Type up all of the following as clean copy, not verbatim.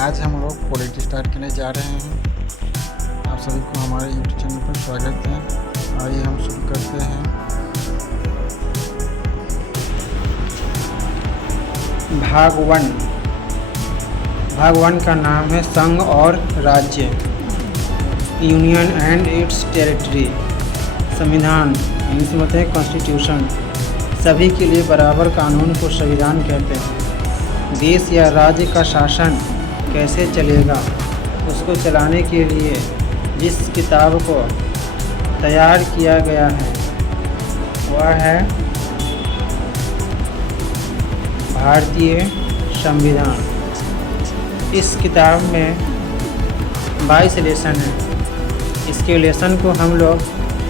आज हम लोग पॉलिटी स्टार्ट करने जा रहे हैं। आप सभी को हमारे यूट्यूब चैनल पर स्वागत है। आइए हम शुरू करते हैं। भाग वन का नाम है संघ और राज्य, यूनियन एंड इट्स टेरिटरी। संविधान इंग्लिश में होते हैं कॉन्स्टिट्यूशन। सभी के लिए बराबर कानून को संविधान कहते हैं। देश या राज्य का शासन कैसे चलेगा, उसको चलाने के लिए जिस किताब को तैयार किया गया है वह है भारतीय संविधान। इस किताब में 22 लेसन हैं। इसके लेसन को हम लोग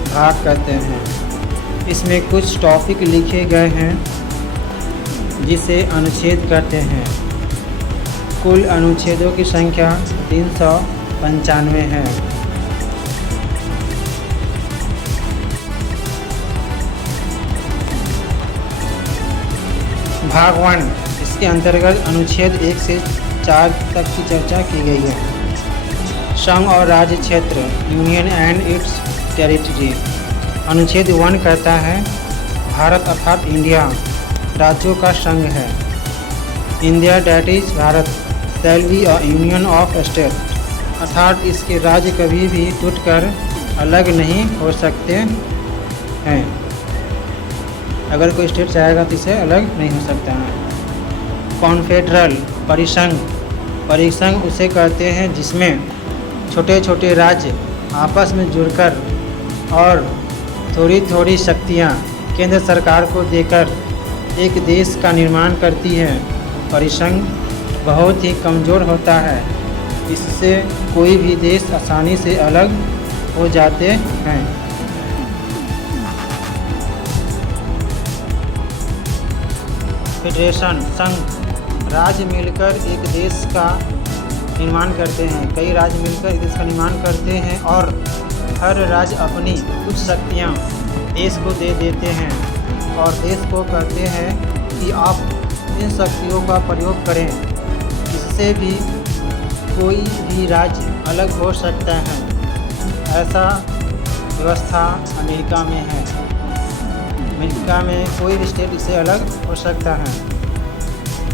भाग कहते हैं। इसमें कुछ टॉपिक लिखे गए हैं जिसे अनुच्छेद कहते हैं। कुल अनुच्छेदों की संख्या 395 है। भाग वन, इसके अंतर्गत अनुच्छेद 1 से 4 तक की चर्चा की गई है। संघ और राज्य क्षेत्र, यूनियन एंड इट्स टेरिटरी। अनुच्छेद 1 कहता है भारत अर्थात इंडिया राज्यों का संघ है। India that is Bharat shall be a union of state, अर्थात इसके राज्य कभी भी टूटकर अलग नहीं हो सकते हैं। अगर कोई स्टेट चाहेगा तो इसे अलग नहीं हो सकता है। कॉन्फेडरल परिसंघ, परिसंघ उसे कहते हैं जिसमें छोटे छोटे राज्य आपस में जुड़कर और थोड़ी थोड़ी शक्तियाँ केंद्र सरकार को देकर एक देश का निर्माण करती है। परिसंघ बहुत ही कमज़ोर होता है, इससे कोई भी देश आसानी से अलग हो जाते हैं। फेडरेशन, संघ, राज्य मिलकर एक देश का निर्माण करते हैं। कई राज्य मिलकर एक देश का निर्माण करते हैं और हर राज्य अपनी कुछ शक्तियाँ देश को दे देते हैं और देश को कहते हैं कि आप इन शक्तियों का प्रयोग करें। इससे भी कोई भी राज्य अलग हो सकता है। ऐसा व्यवस्था अमेरिका में है। अमेरिका में कोई भी स्टेट इससे अलग हो सकता है।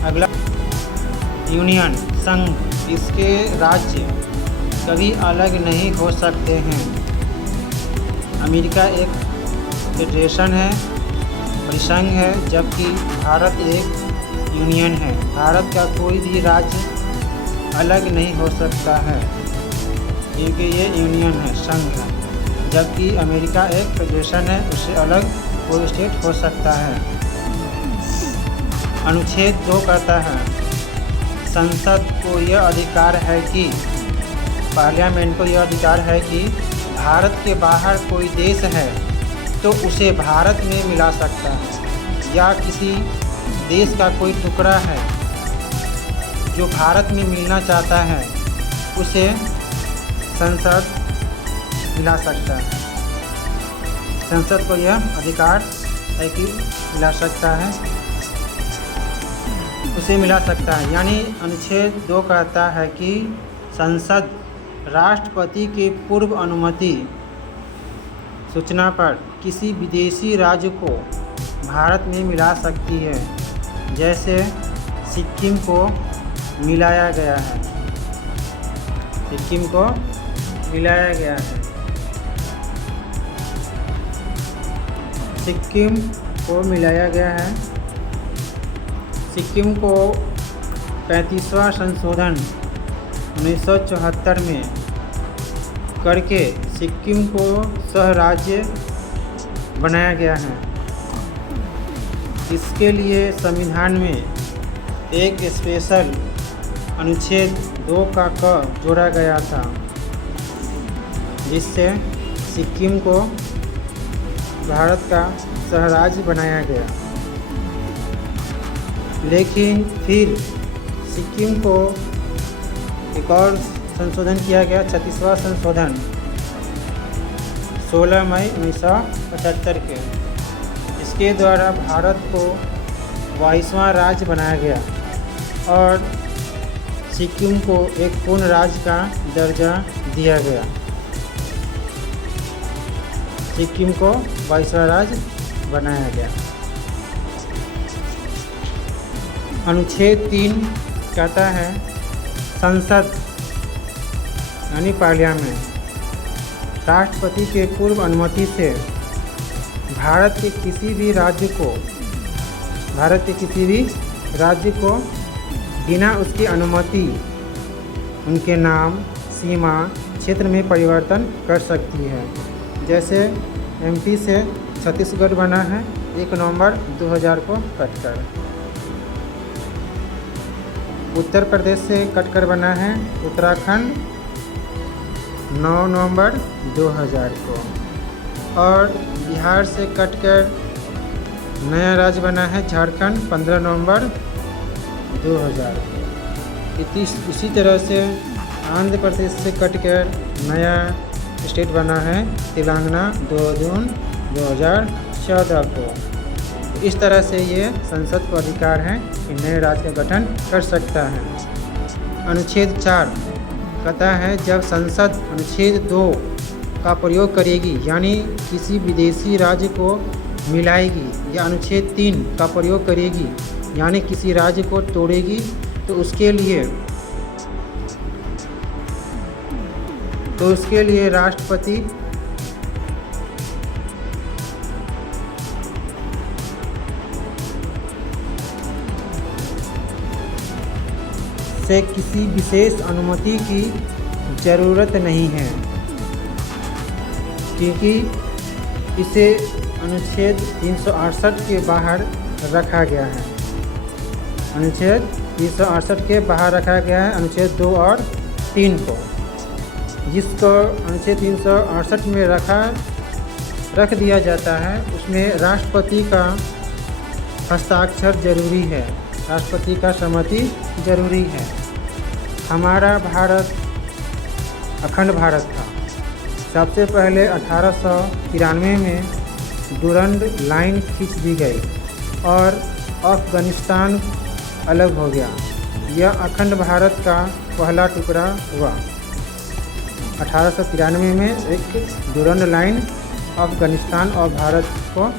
अगला यूनियन, संघ, इसके राज्य कभी अलग नहीं हो सकते हैं। अमेरिका एक फेडरेशन है, परिसंघ है, जबकि भारत एक यूनियन है। भारत का कोई भी राज्य अलग नहीं हो सकता है क्योंकि ये यूनियन है, संघ है। जबकि अमेरिका एक फेडरेशन है, उससे अलग कोई स्टेट हो सकता है। अनुच्छेद 2 कहता है संसद को यह अधिकार है कि, पार्लियामेंट को यह अधिकार है कि भारत के बाहर कोई देश है तो उसे भारत में मिला सकता है, या किसी देश का कोई टुकड़ा है जो भारत में मिलना चाहता है उसे संसद मिला सकता है। संसद को यह अधिकार है कि मिला सकता है, उसे मिला सकता है। यानी अनुच्छेद 2 कहता है कि संसद राष्ट्रपति के पूर्व अनुमति सूचना पर किसी विदेशी राज्य को भारत में मिला सकती है, जैसे सिक्किम को मिलाया गया है। सिक्किम को मिलाया गया है। सिक्किम को मिलाया गया है। सिक्किम को 35वां संशोधन 1974 में करके सिक्किम को सह राज्य बनाया गया है। इसके लिए संविधान में एक स्पेशल अनुच्छेद 2 का क जोड़ा गया था, जिससे सिक्किम को भारत का सह राज्य बनाया गया। लेकिन फिर सिक्किम को एक और संशोधन किया गया, 36वां संशोधन 16 मई 1975 के। इसके द्वारा भारत को 22वां राज्य बनाया गया और सिक्किम को एक पूर्ण राज्य का दर्जा दिया गया। सिक्किम को वायसराय राज्य बनाया गया। अनुच्छेद 3 कहता है संसद यानी पार्लियामेंट राष्ट्रपति के पूर्व अनुमति से भारत के किसी भी राज्य को बिना उसकी अनुमति उनके नाम, सीमा, क्षेत्र में परिवर्तन कर सकती है। जैसे एमपी से छत्तीसगढ़ बना है 1 नवंबर 2000 को कटकर। उत्तर प्रदेश से कटकर बना है उत्तराखंड 9 नवंबर 2000 को। और बिहार से कटकर नया राज्य बना है झारखंड 15 नवंबर 2000 को। इसी तरह से आंध्र प्रदेश से कटकर नया स्टेट बना है तेलंगाना 2 जून 2014 को। इस तरह से ये संसद को अधिकार है कि नए राज्य का गठन कर सकता है। अनुच्छेद 4 कहता है जब संसद अनुच्छेद 2 का प्रयोग करेगी यानी किसी विदेशी राज्य को मिलाएगी या अनुच्छेद 3 का प्रयोग करेगी यानी किसी राज्य को तोड़ेगी तो उसके लिए राष्ट्रपति से किसी विशेष अनुमति की ज़रूरत नहीं है क्योंकि इसे अनुच्छेद 368 के बाहर रखा गया है। अनुच्छेद 368 के बाहर रखा गया है अनुच्छेद 2 और 3 को, जिसको अनुच्छेद 368 में रख दिया जाता है। उसमें राष्ट्रपति का हस्ताक्षर जरूरी है, राष्ट्रपति का सहमति जरूरी है। हमारा भारत अखंड भारत था। सबसे पहले 1893 में डुरंड लाइन खींच दी गई और अफ़गानिस्तान अलग हो गया। यह अखंड भारत का पहला टुकड़ा हुआ। 1893 में एक डुरंड लाइन अफ़गानिस्तान और भारत को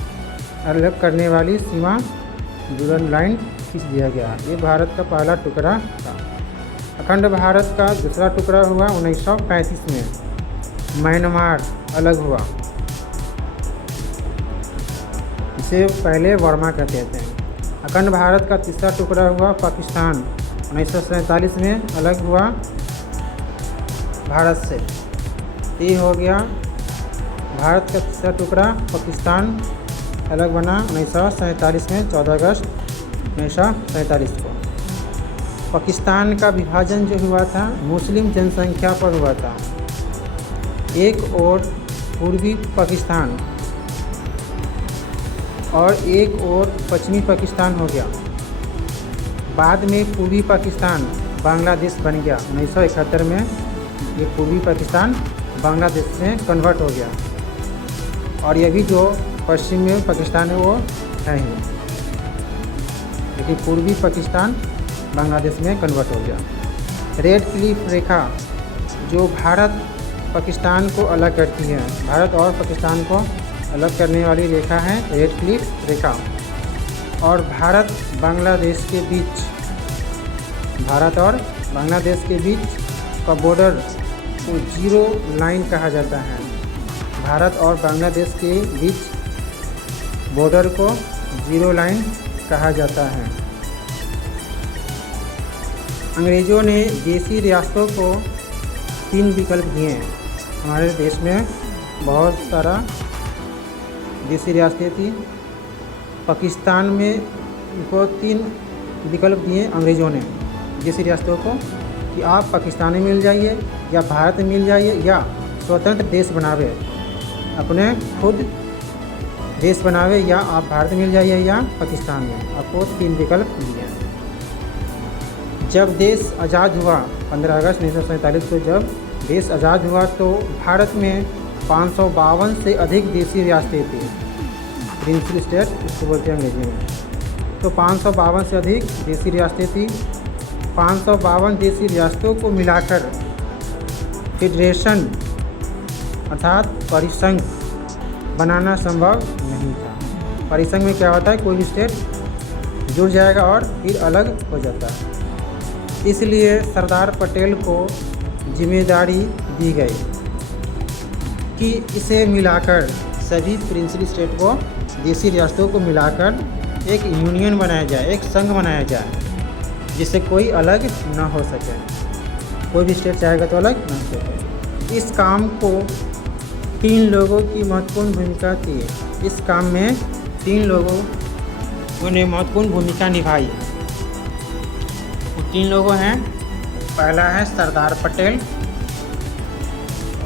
अलग करने वाली सीमा डुरंड लाइन खींच दिया गया। ये भारत का पहला टुकड़ा था। अखंड भारत का दूसरा टुकड़ा हुआ 1935 में। म्यांमार अलग हुआ, इसे पहले वर्मा कहते थे। अखंड भारत का तीसरा टुकड़ा हुआ पाकिस्तान 1947 में अलग हुआ भारत से। ये हो गया भारत का तीसरा टुकड़ा पाकिस्तान अलग बना 1947 में 14 अगस्त 1947 को। पाकिस्तान का विभाजन जो हुआ था मुस्लिम जनसंख्या पर हुआ था। एक और पूर्वी पाकिस्तान और एक और पश्चिमी पाकिस्तान हो गया। बाद में पूर्वी पाकिस्तान बांग्लादेश बन गया। 1971 में ये पूर्वी पाकिस्तान बांग्लादेश में कन्वर्ट हो गया और ये भी जो पश्चिमी पाकिस्तान है वो है ही, लेकिन पूर्वी पाकिस्तान बांग्लादेश में कन्वर्ट हो गया। रेड क्लिफ रेखा जो भारत पाकिस्तान को अलग करती है, भारत और पाकिस्तान को अलग करने वाली रेखा है रेड क्लिफ रेखा। और भारत और बांग्लादेश के बीच का बॉर्डर को जीरो लाइन कहा जाता है। भारत और बांग्लादेश के बीच बॉर्डर को जीरो लाइन कहा जाता है। अंग्रेज़ों ने देशी रियासतों को 3 विकल्प दिए हैं। हमारे देश में बहुत सारा देशी रियासतें थी। पाकिस्तान में इनको 3 विकल्प दिए अंग्रेज़ों ने देशी रियासतों को कि आप पाकिस्तान में मिल जाइए या भारत में मिल जाइए या स्वतंत्र देश बनावे, अपने खुद देश बनावे, या आप भारत में मिल जाइए या पाकिस्तान में। आपको 3 विकल्प दिए। जब देश आज़ाद हुआ 15 अगस्त 1947 को जब देश आज़ाद हुआ तो भारत में 552 से अधिक देशी रियासतें थी। प्रिंसिपल स्टेट इसको बोलते हैं अंग्रेजी में। तो 552 से अधिक देशी रियासतें थी 552 देशी रियासतों को मिलाकर फेडरेशन अर्थात परिसंघ बनाना संभव नहीं था। परिसंघ में क्या होता है, कोई भी स्टेट जुड़ जाएगा और फिर अलग हो जाता है। इसलिए सरदार पटेल को जिम्मेदारी दी गई कि इसे मिलाकर सभी प्रिंसली स्टेट को, देशी रियासतों को मिलाकर एक यूनियन बनाया जाए, एक संघ बनाया जाए, जिससे कोई अलग न हो सके। कोई भी स्टेट चाहेगा तो अलग न हो सके। इस काम को 3 लोगों की महत्वपूर्ण भूमिका थी। इस काम में 3 लोगों ने महत्वपूर्ण भूमिका निभाई। वो 3 लोग हैं, पहला है सरदार पटेल,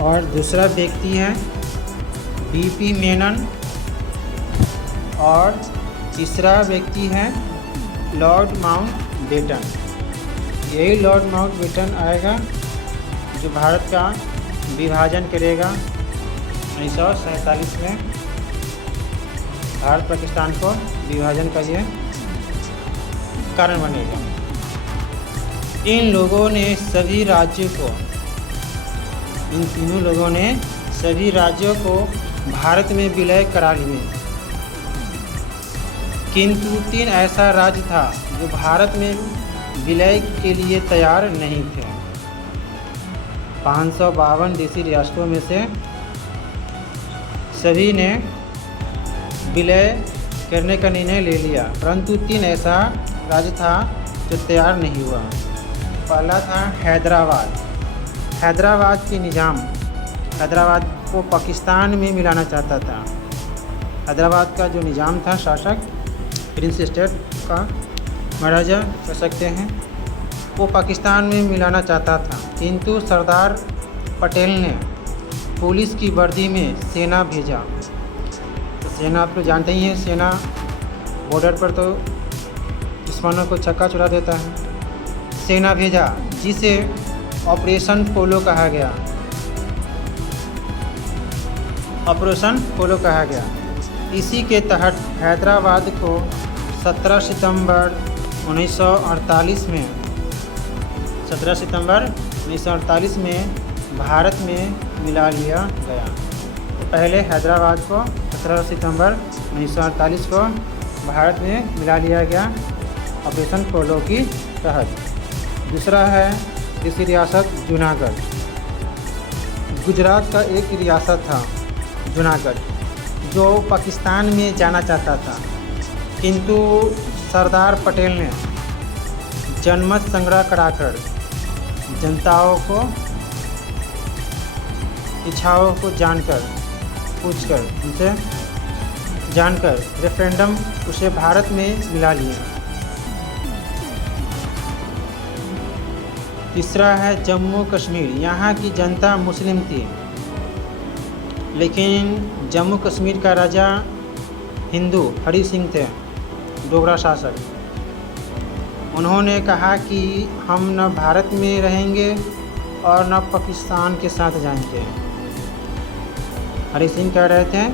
और दूसरा व्यक्ति है बीपी मेनन, और तीसरा व्यक्ति है लॉर्ड माउंटबेटन। यही लॉर्ड माउंटबेटन आएगा जो भारत का विभाजन करेगा 1947 में। भारत पाकिस्तान को विभाजन का ये कारण बनेगा। इन लोगों ने सभी राज्यों को, इन तीनों लोगों ने सभी राज्यों को भारत में विलय करा लिए, किंतु 3 ऐसा राज्य था जो भारत में विलय के लिए तैयार नहीं थे। 552 देशी रियासतों में से सभी ने विलय करने का निर्णय ले लिया, परंतु 3 ऐसा राज्य था जो तैयार नहीं हुआ। पहला था हैदराबाद। हैदराबाद के निज़ाम हैदराबाद को पाकिस्तान में मिलाना चाहता था। हैदराबाद का जो निज़ाम था, शासक, प्रिंस स्टेट का महाराजा कह सकते हैं, वो पाकिस्तान में मिलाना चाहता था, किंतु सरदार पटेल ने पुलिस की वर्दी में सेना भेजा। तो सेना आप लोग जानते ही हैं, सेना बॉर्डर पर तो दुश्मनों को छक्का छुड़ा देता है। सेना भेजा जिसे ऑपरेशन पोलो कहा गया। ऑपरेशन पोलो कहा गया। इसी के तहत हैदराबाद को 17 सितंबर 1948 में 17 सितंबर 1948 में भारत में मिला लिया गया। तो पहले हैदराबाद को 17 सितंबर 1948 को भारत में मिला लिया गया ऑपरेशन पोलो की तहत। दूसरा है देशी रियासत जूनागढ़। गुजरात का एक रियासत था जूनागढ़, जो पाकिस्तान में जाना चाहता था, किंतु सरदार पटेल ने जनमत संग्रह कराकर जनताओं को इच्छाओं को जानकर, पूछकर, उनसे जानकर रेफरेंडम उसे भारत में मिला लिए। तीसरा है जम्मू कश्मीर। यहाँ की जनता मुस्लिम थी, लेकिन जम्मू कश्मीर का राजा हिंदू हरि सिंह थे, डोगरा शासक। उन्होंने कहा कि हम न भारत में रहेंगे और न पाकिस्तान के साथ जाएंगे। हरि सिंह कह रहे थे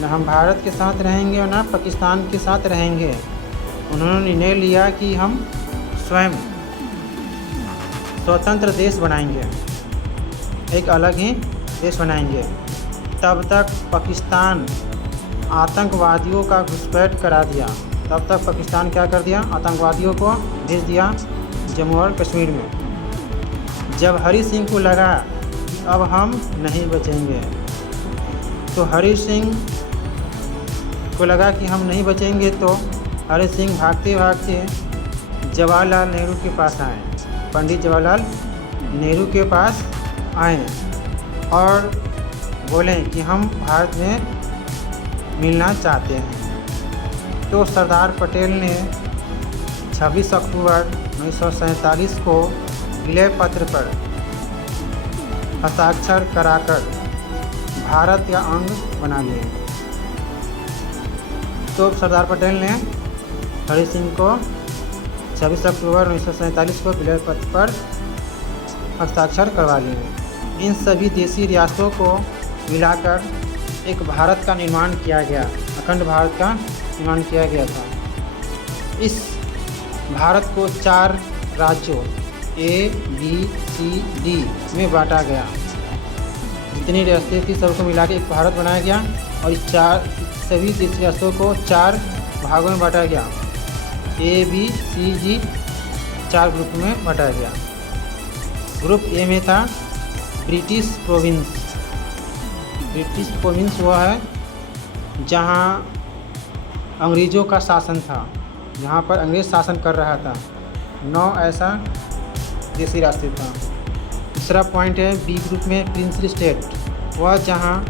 न हम भारत के साथ रहेंगे और न पाकिस्तान के साथ रहेंगे। उन्होंने निर्णय लिया कि हम स्वयं स्वतंत्र देश बनाएंगे, एक अलग ही देश बनाएंगे। तब तक पाकिस्तान आतंकवादियों का घुसपैठ करा दिया। तब तक पाकिस्तान क्या कर दिया, आतंकवादियों को भेज दिया जम्मू और कश्मीर में। जब हरि सिंह को लगा अब हम नहीं बचेंगे, तो हरि सिंह को लगा कि हम नहीं बचेंगे, तो हरि सिंह भागते भागते जवाहरलाल नेहरू के पास आए। पंडित जवाहरलाल नेहरू के पास आए और बोले कि हम भारत में मिलना चाहते हैं। तो सरदार पटेल ने 26 अक्टूबर 1947 को विलय पत्र पर हस्ताक्षर कराकर भारत का अंग बना लिए। तो सरदार पटेल ने हरि सिंह को 26 अक्टूबर 1947 को विलय पत्र पर हस्ताक्षर करवा लिए। इन सभी देशी रियासतों को मिलाकर एक भारत का निर्माण किया गया, अखंड भारत का निर्माण किया गया था। इस भारत को 4 राज्यों ABCD में बांटा गया। जितनी रियासतें थी सबको मिला के एक भारत बनाया गया और इस सभी रियासतों को 4 भागों में बांटा गया। ABCD 4 ग्रुप में बांटा गया। ग्रुप ए में था ब्रिटिश प्रोविंस। ब्रिटिश प्रोविंस वह है जहाँ अंग्रेज़ों का शासन था, जहाँ पर अंग्रेज़ शासन कर रहा था। 9 ऐसा देशी राष्ट्र था। दूसरा पॉइंट है बी ग्रुप में प्रिंसली स्टेट, वह जहाँ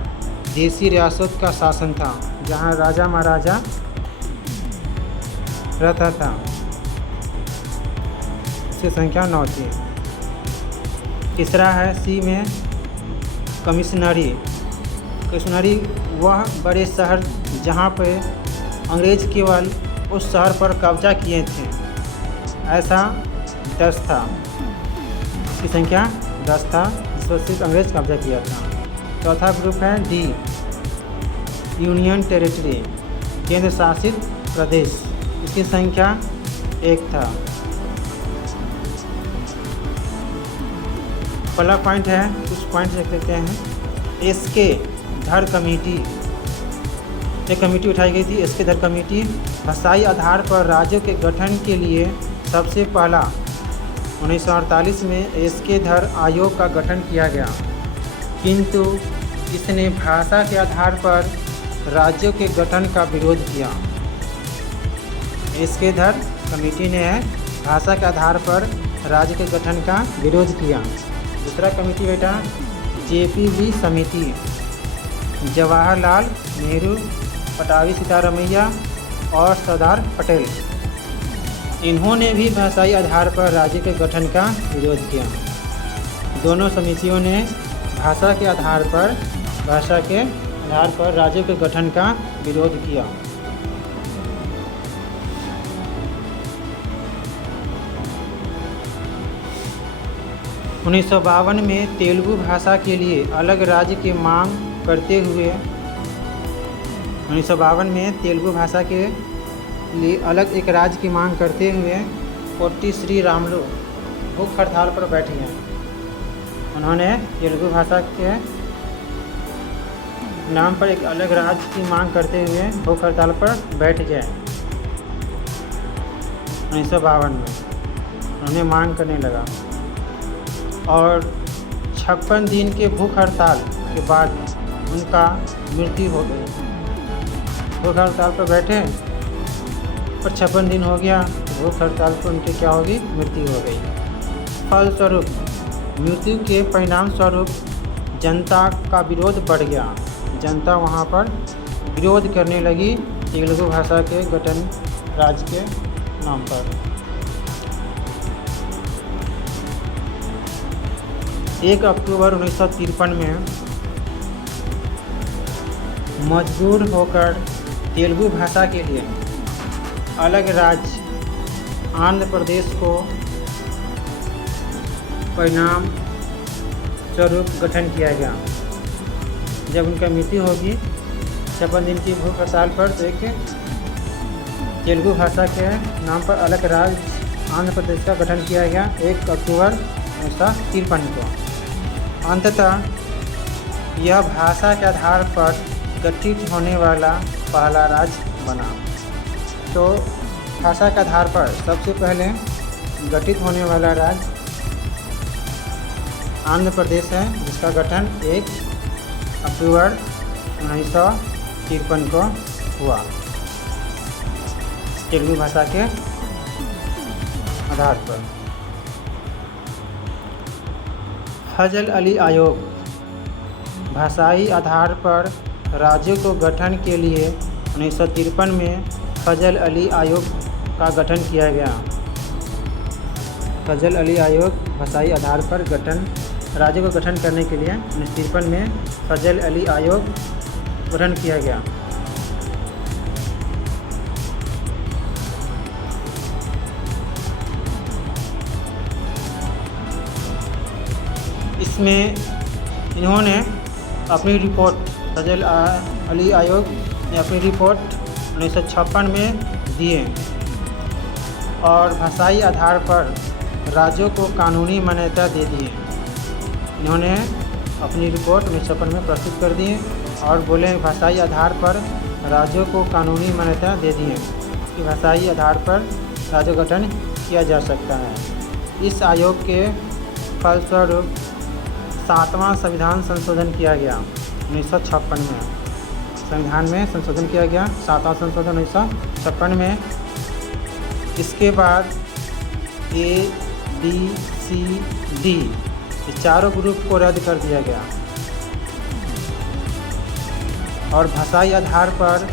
देशी रियासत का शासन था, जहाँ राजा महाराजा रहता था। इसकी संख्या 9 थी। तीसरा है सी में कमिश्नरी। कमिश्नरी वह बड़े शहर जहाँ पे अंग्रेज़ केवल उस शहर पर कब्जा किए थे, ऐसा 10 था। इसकी संख्या 10 था, जिस पर सिर्फ अंग्रेज़ कब्जा किया था। चौथा ग्रुप है डी यूनियन टेरिटरी, केंद्र शासित प्रदेश। इसकी संख्या 1 था। पहला पॉइंट है, कुछ पॉइंट देख लेते हैं। एसके धर कमेटी, एक कमेटी उठाई गई थी, एसके धर कमेटी। भाषाई आधार पर राज्यों के गठन के लिए सबसे पहला 1948 में एसके धर आयोग का गठन किया गया, किंतु इसने भाषा के आधार पर राज्यों के गठन का विरोध किया। एसके धर कमेटी ने भाषा के आधार पर राज्य के गठन का विरोध किया। दूसरा कमेटी बेटा JPV समिति, जवाहरलाल नेहरू, पटाभी सीतारमैया और सरदार पटेल। इन्होंने भी भाषाई आधार पर राज्य के गठन का विरोध किया। दोनों समितियों ने भाषा के आधार पर राज्य के गठन का विरोध किया। उन्नीस सौ 52 में तेलुगु भाषा के लिए अलग राज्य की मांग करते हुए 1952 में तेलुगु भाषा के लिए अलग एक राज्य की मांग करते हुए पोट्टी श्री रामुलु भूख हड़ताल पर बैठ गए। उन्होंने तेलुगु भाषा के नाम पर एक अलग राज्य की मांग करते हुए भूख हड़ताल पर बैठ गए। 1952 में उन्हें मांग करने लगा और 56 दिन के भूख हड़ताल के बाद उनका मृत्यु हो गई। भूख हड़ताल पर बैठे और 56 दिन हो गया, भूख हड़ताल पर उनकी क्या होगी, मृत्यु हो गई। फलस्वरूप मृत्यु के परिणाम स्वरूप जनता का विरोध बढ़ गया। जनता वहाँ पर विरोध करने लगी तेलुगु भाषा के गठन राज्य के नाम पर। 1 अक्टूबर 1953 में मजबूर होकर तेलुगु भाषा के लिए अलग राज्य आंध्र प्रदेश को परिणाम स्वरूप गठन किया गया। जब उनका मृत्यु होगी 56 दिन की भूख हड़ताल पर, तो एक तेलुगु भाषा के नाम पर अलग राज्य आंध्र प्रदेश का गठन किया गया 1 अक्टूबर 1953 को। अंततः यह भाषा के आधार पर गठित होने वाला पहला राज्य बना। तो भाषा के आधार पर सबसे पहले गठित होने वाला राज्य आंध्र प्रदेश है, जिसका गठन 1 अक्टूबर 1953 को हुआ तेलुगु भाषा के आधार पर। फजल अली आयोग, भाषाई आधार पर राज्यों को गठन के लिए 1953 में फजल अली आयोग का गठन किया गया। फजल अली आयोग भाषाई आधार पर राज्य को गठन करने के लिए 1953 में फजल अली आयोग गठन किया गया। इसमें इन्होंने अपनी रिपोर्ट, फजल अली आयोग ने अपनी रिपोर्ट 1956 में दिए और भाषाई आधार पर राज्यों को कानूनी मान्यता दे दी है। इन्होंने अपनी रिपोर्ट 1956 में प्रस्तुत कर दी है और बोले भाषाई आधार पर राज्यों को कानूनी मान्यता दे दी है कि भाषाई आधार पर राज्य गठन किया जा सकता है। इस आयोग के फलस्वरूप 7वां संविधान संशोधन किया गया 1956 में। संविधान में संशोधन किया गया 7वां संशोधन 1956 में। इसके बाद A, B, C, D ये चारों ग्रुप को रद्द कर दिया गया और भाषाई आधार पर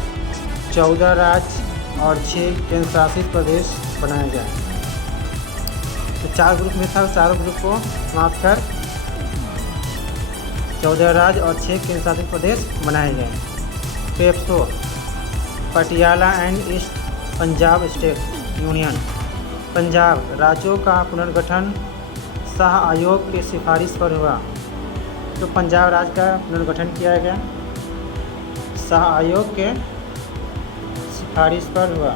14 राज्य और 6 केंद्र शासित प्रदेश बनाए गए। तो 4 ग्रुप में था, चारों ग्रुप को समाप्त कर 14 राज्य और 6 केंद्र शासित प्रदेश बनाए गए। PEPSU Patiala and east Punjab state union. Punjab राज्यों का पुनर्गठन शाह आयोग के सिफारिश पर हुआ। तो पंजाब राज्य का पुनर्गठन किया गया शाह आयोग के सिफारिश पर हुआ।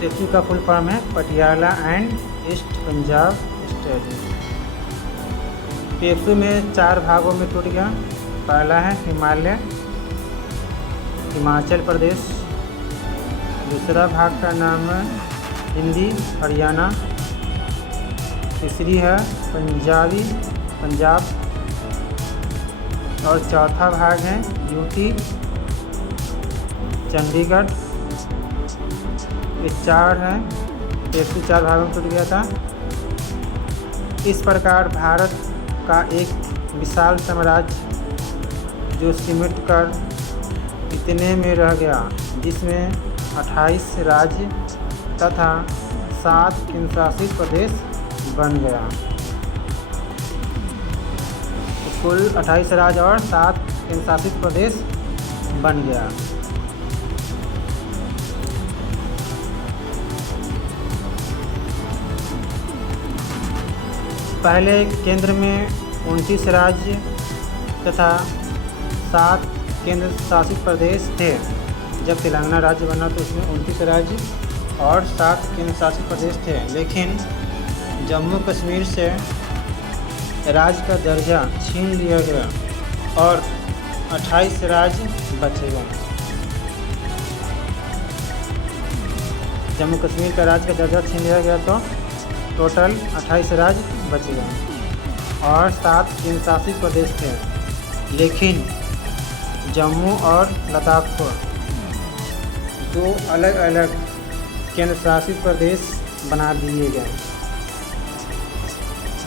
पेप्सू का फुल फॉर्म है Patiala and east Punjab state. PEPSU में 4 भागों में टूट गया। पहला है हिमाचल प्रदेश, दूसरा भाग का नाम है हिंदी हरियाणा, तीसरी है पंजाब और चौथा भाग है यूटी चंडीगढ़। ये 4 है। पेप्सू 4 भागों में टूट गया था। इस प्रकार भारत का एक विशाल साम्राज्य जो सिमट कर इतने में रह गया, जिसमें 28 राज्य तथा 7 केंद्रशासित प्रदेश बन गया। तो कुल 28 राज्य और 7 केंद्रशासित प्रदेश बन गया। पहले केंद्र में 29 राज्य तथा 7 केंद्र शासित प्रदेश थे। जब तेलंगाना राज्य बना तो उसमें 29 राज्य और 7 केंद्र शासित प्रदेश थे। लेकिन जम्मू कश्मीर से राज्य का दर्जा छीन लिया गया और 28 राज्य बचे गए। जम्मू कश्मीर का राज्य का दर्जा छीन लिया गया तो टोटल 28 राज्य बचे गए और 7 केंद्र शासित प्रदेश थे। लेकिन जम्मू और लद्दाख को 2 अलग अलग केंद्र शासित प्रदेश बना दिए गए।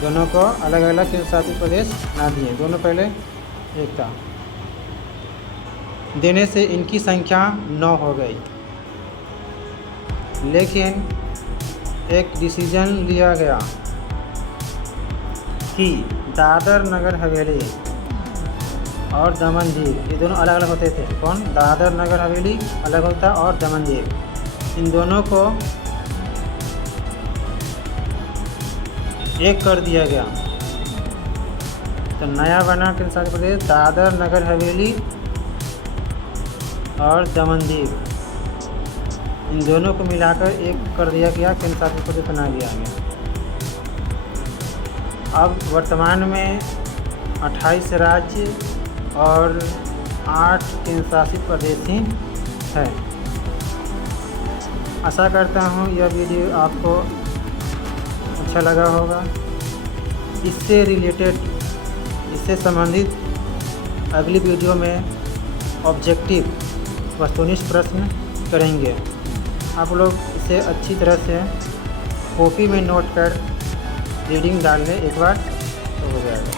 दोनों को अलग अलग केंद्र शासित प्रदेश बना दिए। दोनों पहले एक था। देने से इनकी संख्या 9 हो गई। लेकिन एक डिसीजन लिया गया कि दादर नगर हवेली और दमन दीव ये दोनों अलग अलग होते थे। कौन? दादर नगर हवेली अलग होता और दमन दीव। इन दोनों को एक कर दिया गया। तो नया बना केंद्र शासित प्रदेश दादर नगर हवेली और दमन दीव। इन दोनों को मिलाकर एक कर दिया गया, केंद्र शासित प्रदेश बना दिया गया। अब वर्तमान में 28 राज्य और 8 केंद्र शासित प्रदेश ही है। आशा करता हूँ यह वीडियो आपको अच्छा लगा होगा। इससे रिलेटेड, इससे संबंधित अगली वीडियो में ऑब्जेक्टिव वस्तुनिष्ठ प्रश्न करेंगे। आप लोग इसे अच्छी तरह से कॉपी में नोट कर रीडिंग डाल लें एक बार तो हो जाएगा।